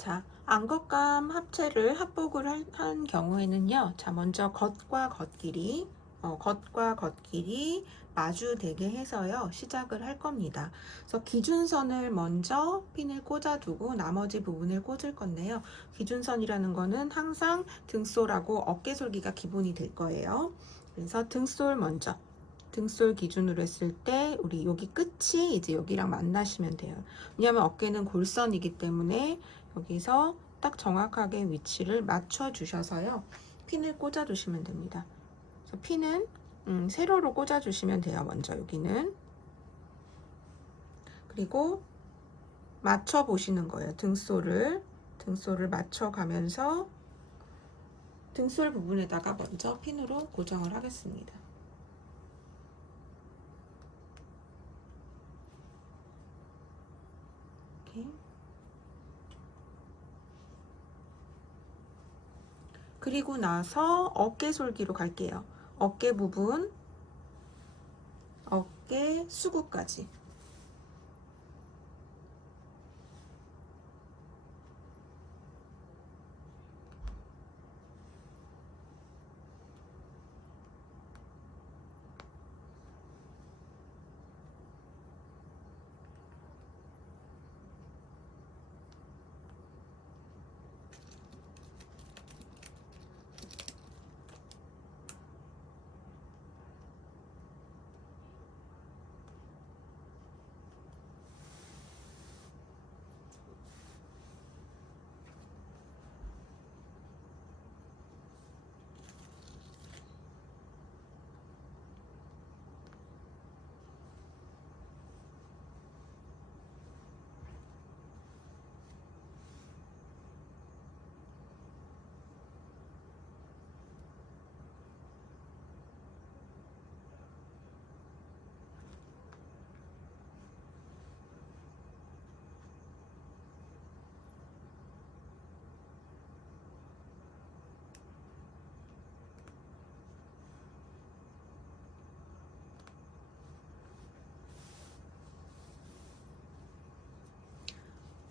자, 안겉감 합체를 합복을 할- 한 경우에는요. 자, 먼저 겉과 겉길이, 어, 겉과 겉길이 마주되게 해서요. 시작을 할 겁니다. 그래서 기준선을 먼저 핀을 꽂아두고 나머지 부분을 꽂을 건데요. 기준선이라는 거는 항상 등솔하고 어깨솔기가 기본이 될 거예요. 그래서 등솔 먼저. 등솔 기준으로 했을 때 우리 여기 끝이 이제 여기랑 만나시면 돼요. 왜냐하면 어깨는 골선이기 때문에 여기서 딱 정확하게 위치를 맞춰 주셔서요. 핀을 꽂아 주시면 됩니다. 그래서 핀은 음, 세로로 꽂아 주시면 돼요. 먼저 여기는 그리고 맞춰 보시는 거예요. 등솔을 등솔을 맞춰 가면서 등솔 부분에다가 먼저 핀으로 고정을 하겠습니다. 이렇게 그리고 나서 어깨 솔기로 갈게요. 어깨 부분, 어깨 수구까지.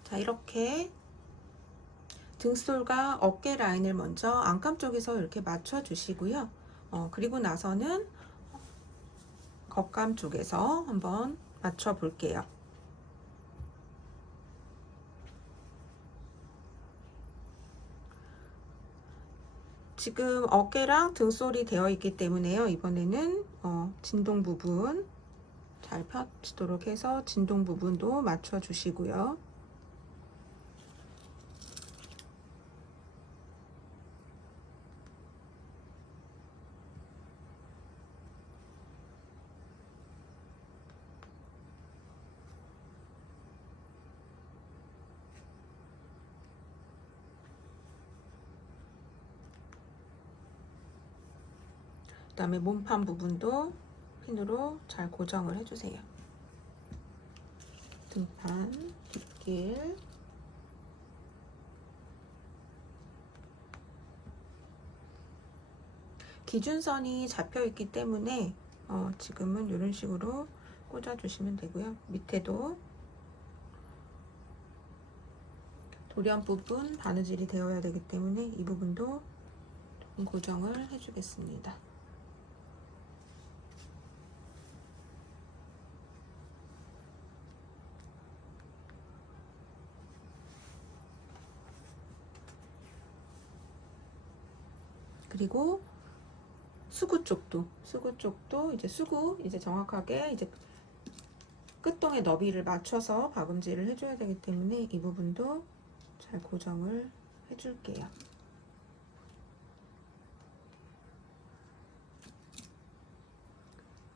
자, 이렇게 등솔과 어깨 라인을 먼저 안감 쪽에서 이렇게 맞춰 주시고요. 어, 그리고 나서는 겉감 쪽에서 한번 맞춰 볼게요. 지금 어깨랑 등솔이 되어 있기 때문에요. 이번에는 어, 진동 부분 잘 펴지도록 해서 진동 부분도 맞춰 주시고요. 다음에 몸판 부분도 핀으로 잘 고정을 해주세요. 등판, 뒷길. 기준선이 잡혀 있기 때문에 어, 지금은 이런 식으로 꽂아주시면 되고요. 밑에도 도련 부분 바느질이 되어야 되기 때문에 이 부분도 고정을 해주겠습니다. 그리고 수구 쪽도 수구 쪽도 이제 수구 이제 정확하게 이제 끝동의 너비를 맞춰서 박음질을 해줘야 되기 때문에 이 부분도 잘 고정을 해줄게요.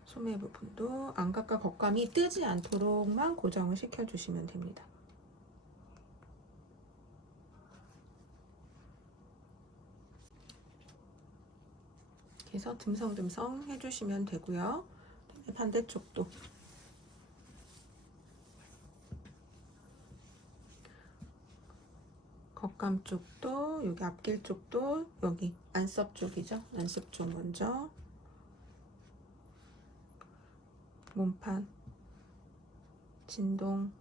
소매 부분도 안각과 겉감이 뜨지 않도록만 고정을 시켜주시면 됩니다. 그래서 듬성듬성 해주시면 되고요. 반대쪽도 겉감 쪽도 여기 앞길 쪽도 여기 안섭 쪽이죠. 안섭 쪽 먼저 몸판 진동